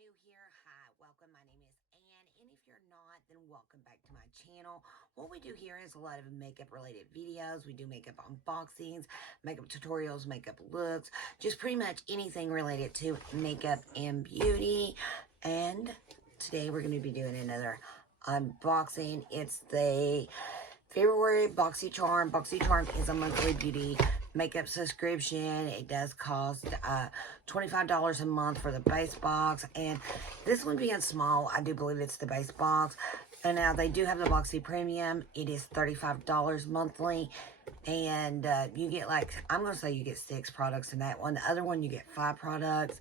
new here, hi, welcome. My name is Ann, and if you're not, then welcome back to my channel. What we do here is a lot of makeup related videos. We do makeup unboxings, makeup tutorials, makeup looks, just pretty much anything related to makeup and beauty. And today we're going to be doing another unboxing. It's the February Boxycharm. Boxycharm is a monthly beauty makeup subscription. It does cost $25 a month for the base box, and this one being small, I do believe it's the base box. And now they do have the Boxy Premium. It is $35 monthly, and you get, like, I'm gonna say you get 6 products in that one. The other one you get 5 products,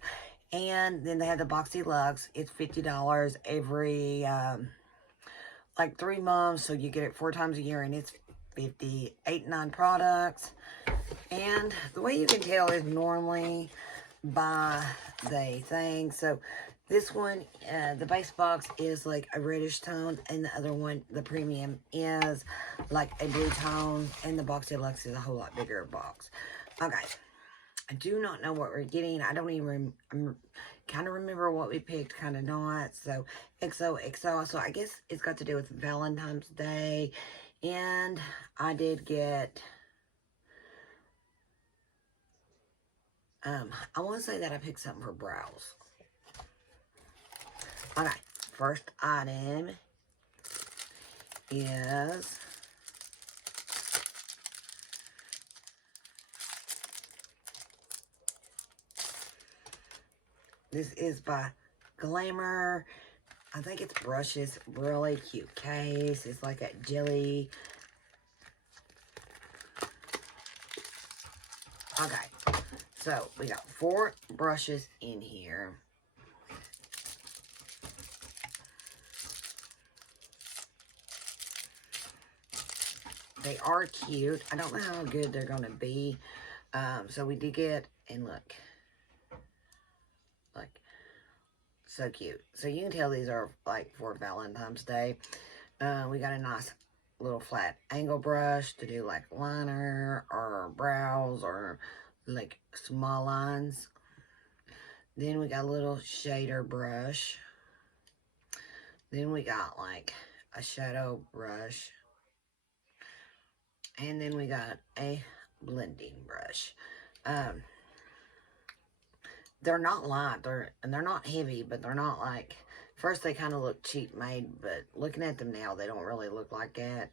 and then they have the Boxy Luxe. It's $50 every like 3 months, so you get it 4 times a year, and it's 9 products. And the way you can tell is normally by the thing. So this one, the base box is like a reddish tone, and the other one, the premium, is like a blue tone, and the Boxy Luxe is a whole lot bigger box. Okay, I do not know what we're getting. I don't even kind of remember what we picked, kind of not. So XOXO. So I guess it's got to do with Valentine's Day. And I did get, I want to say that I picked something for brows. Okay, first item is this is by Glamour. I think it's brushes. Really cute case. It's like a jelly. Okay, so we got 4 brushes in here. They are cute. I don't know how good they're going to be. So we did get, and look, so cute. So you can tell these are like for Valentine's Day. We got a nice little flat angle brush to do like liner or brows or like small lines. Then we got a little shader brush. Then we got like a shadow brush. And then we got a blending brush. They're not light, they're not heavy, but they're not like, first they kind of look cheap made, but looking at them now, they don't really look like that.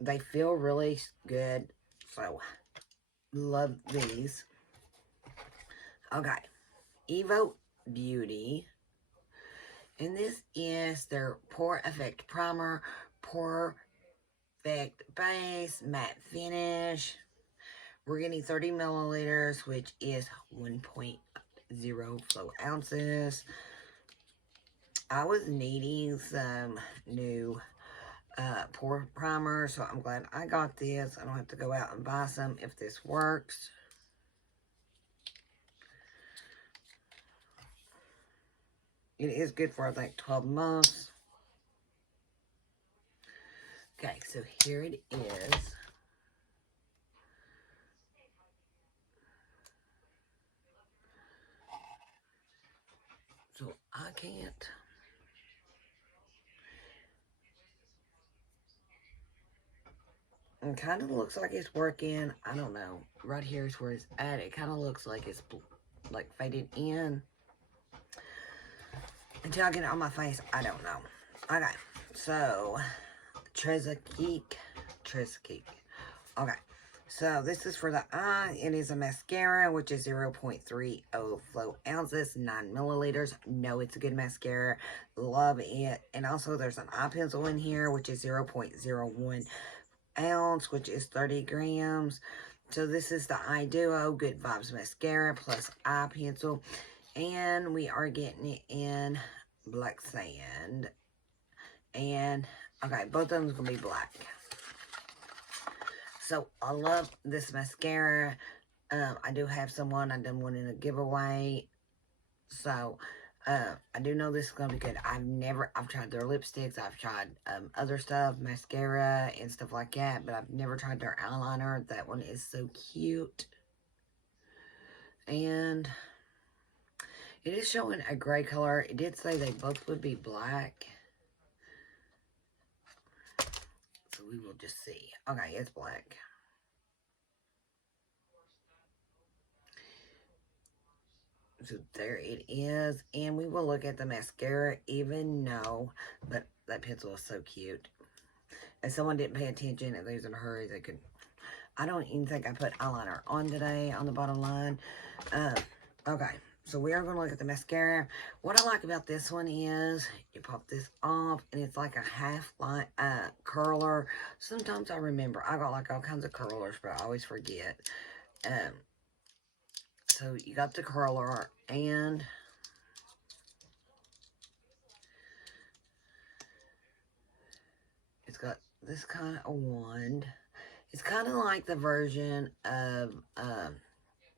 They feel really good, so love these. Okay, Evo Beauty, and this is their Pore Effect Primer, Pore Effect Base, Matte Finish. We're getting 30 milliliters, which is 1.0 flow ounces. I was needing some new pore primer, so I'm glad I got this. I don't have to go out and buy some if this works. It is good for, I think, 12 months. Okay, so here it is. So I can't. It kind of looks like it's working. I don't know. Right here is where it's at. It kind of looks like it's like faded in. Until I get it on my face, I don't know. Okay, so Trezakeek. Okay, so this is for the eye. It is a mascara, which is 0.30 flow ounces, 9 milliliters. No, it's a good mascara. Love it. And also there's an eye pencil in here, which is 0.01 ounce, which is 30 grams. So this is the Eye Duo Good Vibes Mascara plus eye pencil. And we are getting it in black sand. And, okay, both of them is going to be black. So, I love this mascara. I do have someone. I done one in a giveaway. So, I do know this is going to be good. I've tried their lipsticks. I've tried other stuff, mascara and stuff like that. But I've never tried their eyeliner. That one is so cute. And It is showing a gray color. It did say they both would be black. So we will just see. Okay, it's black. So there it is. And we will look at the mascara, even though, but that pencil is so cute. If someone didn't pay attention and they was in a hurry, they could. I don't even think I put eyeliner on today on the bottom line. Okay, so we are going to look at the mascara. What I like about this one is you pop this off and it's like a half line curler. Sometimes I remember I got like all kinds of curlers, but I always forget. So you got the curler and it's got this kind of a wand. It's kind of like the version of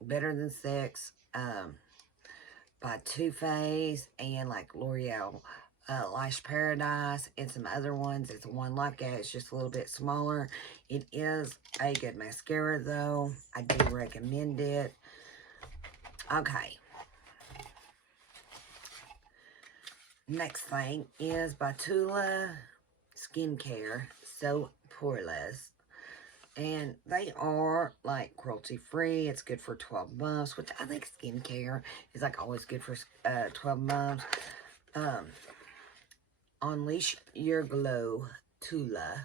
Better Than Sex by Too Faced and like L'Oreal Lash Paradise and some other ones. It's one like that. It's just a little bit smaller. It is a good mascara though. I do recommend it. Okay. Next thing is by Tula Skincare. So Poreless. And they are like cruelty free. It's good for 12 months, which I think skincare is like always good for 12 months. Unleash Your Glow Tula.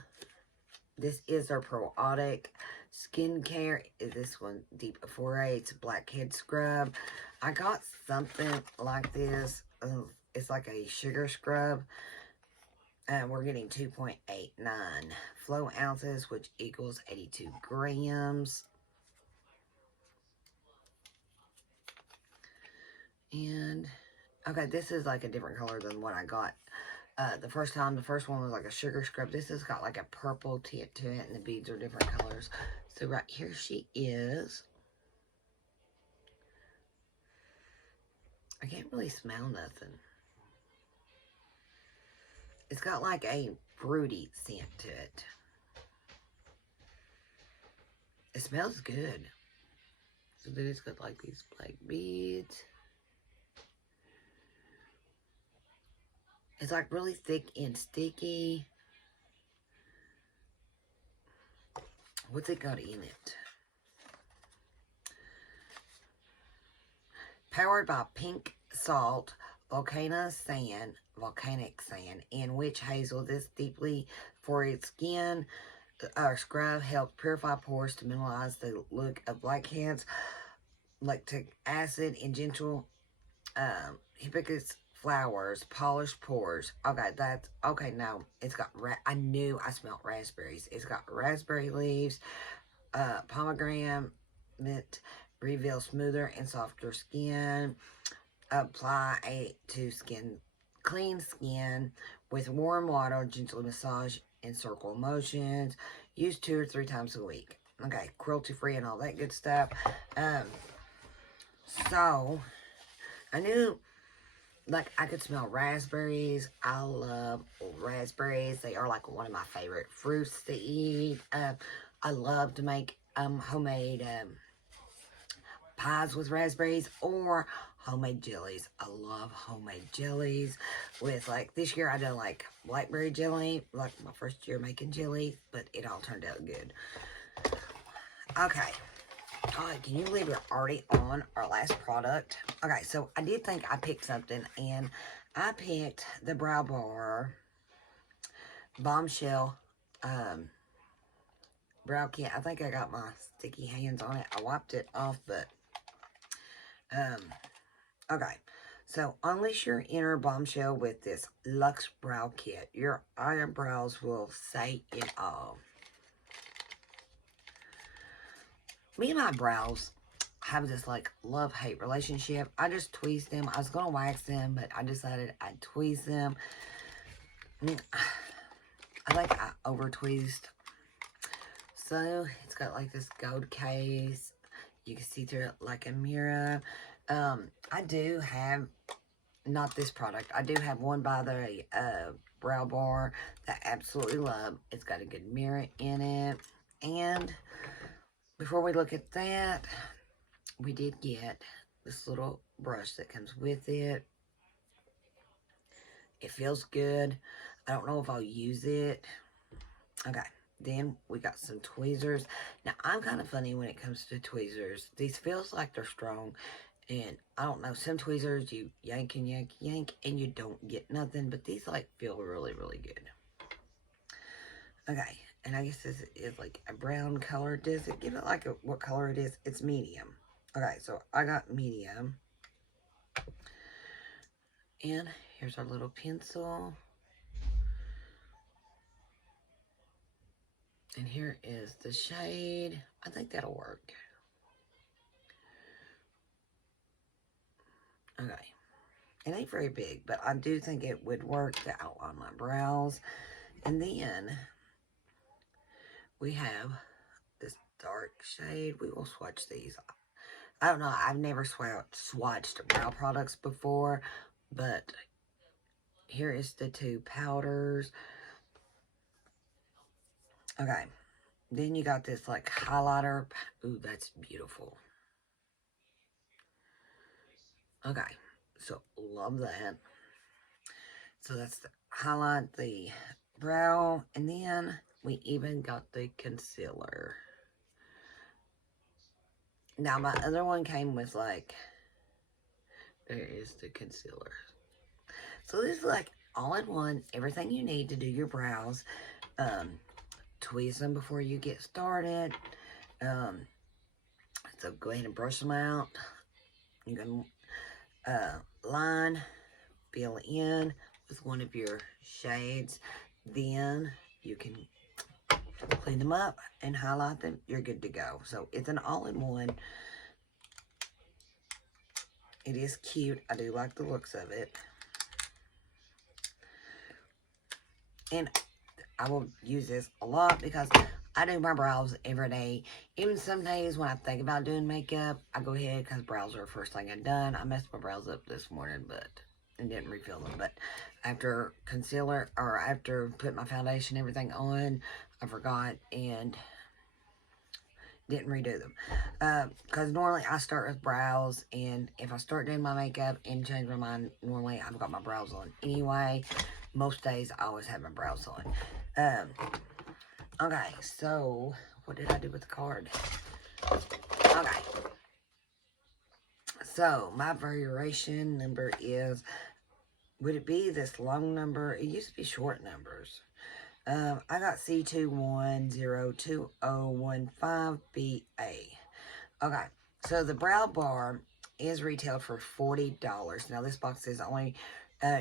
This is their probiotic skincare. This one, Deep Foray. It's a blackhead scrub. I got something like this. It's like a sugar scrub. We're getting 2.89 flow ounces, which equals 82 grams. And, okay, this is like a different color than what I got the first time. The first one was like a sugar scrub. This has got like a purple tint to it, and the beads are different colors. So right here she is. I can't really smell nothing. It's got like a fruity scent to it. It smells good. So then it's got like these black beads. It's like really thick and sticky. What's it got in it? Powered by pink salt, volcanic sand, and witch hazel. This deeply for its skin. Our scrub helps purify pores to minimize the look of blackheads. Lactic acid and gentle hibiscus flowers, polished pores. Okay, that's okay. No, it's got. I knew I smelled raspberries. It's got raspberry leaves, pomegranate, reveal smoother and softer skin. Apply to clean skin with warm water. Gently massage in circle motions. Use 2 or 3 times a week. Okay, cruelty free and all that good stuff. So I knew, like, I could smell raspberries. I love raspberries. They are like one of my favorite fruits to eat. I love to make homemade pies with raspberries or homemade jellies. I love homemade jellies with, like, this year I done like blackberry jelly, like my first year making jelly, but it all turned out good. Okay. Can you believe we're already on our last product? Okay, so I did think I picked something, and I picked the Brow Bar Bombshell Brow Kit. I think I got my sticky hands on it. I wiped it off, but okay. So unleash your inner bombshell with this Luxe Brow Kit. Your eyebrows will say it all. Me and my brows have this like love-hate relationship. I just tweezed them. I was going to wax them, but I decided I'd tweeze them. I think I over-tweezed. So it's got like this gold case. You can see through it like a mirror. I do have, not this product, I do have one by the Brow Bar that I absolutely love. It's got a good mirror in it. And before we look at that, we did get this little brush that comes with it. It feels good. I don't know if I'll use it. Okay. Then we got some tweezers. Now, I'm kind of funny when it comes to tweezers. These feels like they're strong. And I don't know, some tweezers you yank and yank, yank, and you don't get nothing. But these like feel really, really good. Okay. And I guess this is like a brown color. Does it give it like what color it is? It's medium. Okay, so I got medium. And here's our little pencil. And here is the shade. I think that'll work. Okay. It ain't very big, but I do think it would work to outline my brows. And then we have this dark shade. We will swatch these. I don't know. I've never swatched brow products before, but here is the two powders. Okay. Then you got this like highlighter. Ooh, that's beautiful. Okay. So, love that. So, that's the highlight the brow. And then we even got the concealer. Now, my other one came with like, there is the concealer. So, this is like all in one, everything you need to do your brows. Tweeze them before you get started. So, go ahead and brush them out. You can line, fill in with one of your shades. Then you can clean them up and highlight them. You're good to go. So it's an all-in-one. It is cute. I do like the looks of it. And I will use this a lot because I do my brows every day. Even some days when I think about doing makeup, I go ahead because brows are the first thing I've done. I messed my brows up this morning, and didn't refill them. But after concealer, or after putting my foundation and everything on, I forgot and didn't redo them. Because normally I start with brows, and if I start doing my makeup and change my mind, normally I've got my brows on anyway. Most days I always have my brows on. Okay, so what did I do with the card? Okay. So my variation number is, would it be this long number? It used to be short numbers. I got C21020015BA. Okay, so the brow bar is retailed for $40. Now this box is only,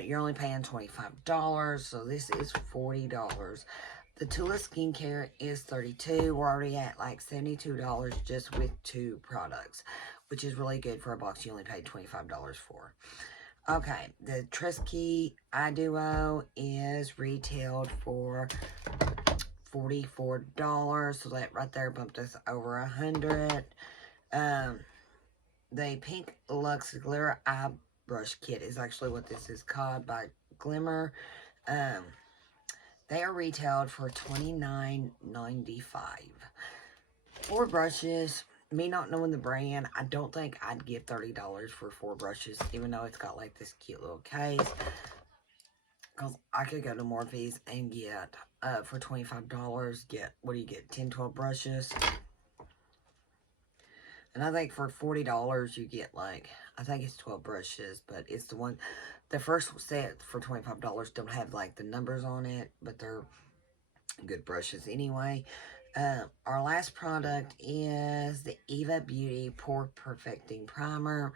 you're only paying $25, so this is $40. The Tula skincare is $32. We're already at like $72 just with two products, which is really good for a box you only paid $25 for. Okay, the Tresky Eye Duo is retailed for $44, so that right there bumped us over $100. The Pink Luxe Glitter Eye Brush Kit is actually what this is called, by Glimmer. They are retailed for $29.95. 4 brushes. Me not knowing the brand, I don't think I'd give $30 for 4 brushes, even though it's got like this cute little case. Because I could go to Morphe's and get, for $25, get, what do you get, 10, 12 brushes? And I think for $40, you get like, I think it's 12 brushes, but it's the one, the first set for $25 don't have like the numbers on it, but they're good brushes anyway. Our last product is the Eva Beauty Pore Perfecting Primer.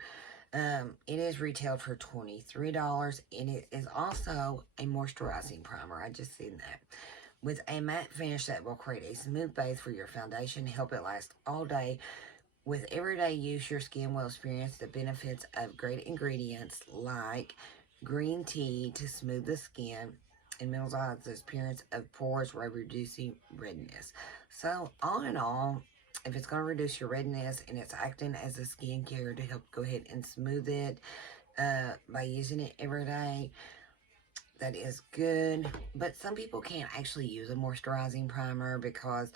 It is retailed for $23, and it is also a moisturizing primer. I just seen that. With a matte finish that will create a smooth base for your foundation, help it last all day. With everyday use, your skin will experience the benefits of great ingredients like green tea to smooth the skin, and minimize the appearance of pores while reducing redness. So, all in all, if it's going to reduce your redness and it's acting as a skincare to help go ahead and smooth it by using it every day, that is good. But some people can't actually use a moisturizing primer because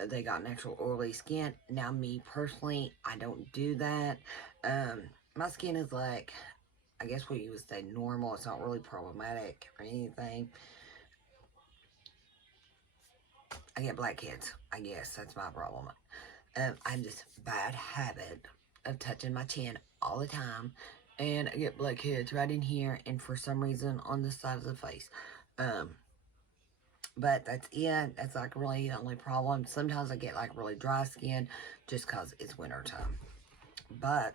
they got natural oily skin. Now, me personally, I don't do that. my skin is like, I guess what you would say normal. It's not really problematic or anything. I get blackheads. I guess that's my problem. I'm just bad habit of touching my chin all the time. And I get blackheads right in here and for some reason on the side of the face. But that's it. That's like really the only problem. Sometimes I get like really dry skin just because it's winter time. But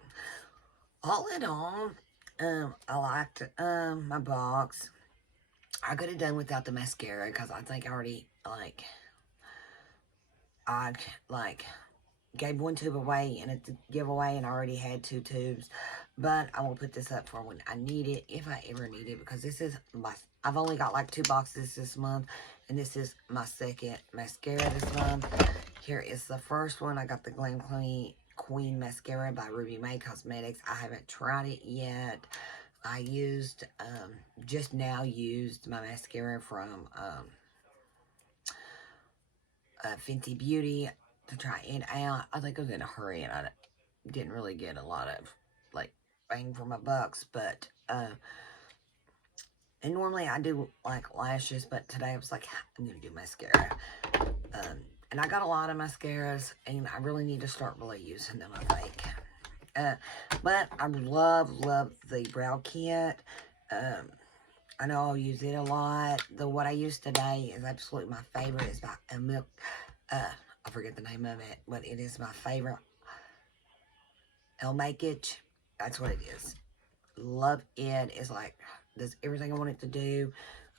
all in all, I liked my box. I could have done without the mascara because I think I already I gave one tube away and it's a giveaway and I already had 2 tubes. But I will put this up for when I need it, if I ever need it, because this is I've only got like 2 boxes this month, and this is my second mascara this month. Here is the first one. I got the Glam Queen Mascara by Ruby May Cosmetics. I haven't tried it yet. I used, just now used my mascara from Fenty Beauty to try it out. I think I was in a hurry and I didn't really get a lot of, like, bang for my bucks, but, and normally I do, like, lashes, but today I was like, I'm going to do mascara. And I got a lot of mascaras, and I really need to start really using them, I think. But I love the brow kit. I know I'll use it a lot. What I use today is absolutely my favorite. It's by Milk. I forget the name of it, but it is my favorite. Make-It. That's what it is. Love it. It's like, does everything I want it to do.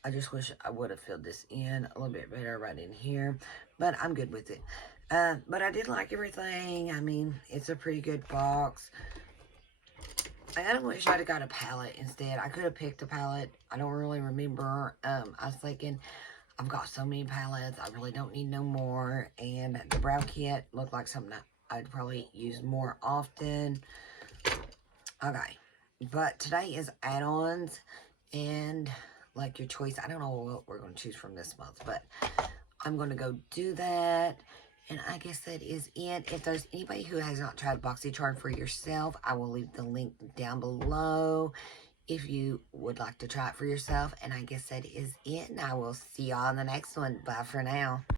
I just wish I would have filled this in a little bit better right in here. But I'm good with it. But I did like everything. I mean, it's a pretty good box. I kind of wish I'd have got a palette instead. I could have picked a palette. I don't really remember. I was thinking, I've got so many palettes. I really don't need no more. And the brow kit looked like something I'd probably use more often. Okay. But today is add-ons. And like your choice. I don't know what we're going to choose from this month. But I'm going to go do that. And I guess that is it. If there's anybody who has not tried Boxycharm for yourself, I will leave the link down below if you would like to try it for yourself. And I guess that is it. And I will see y'all in the next one. Bye for now.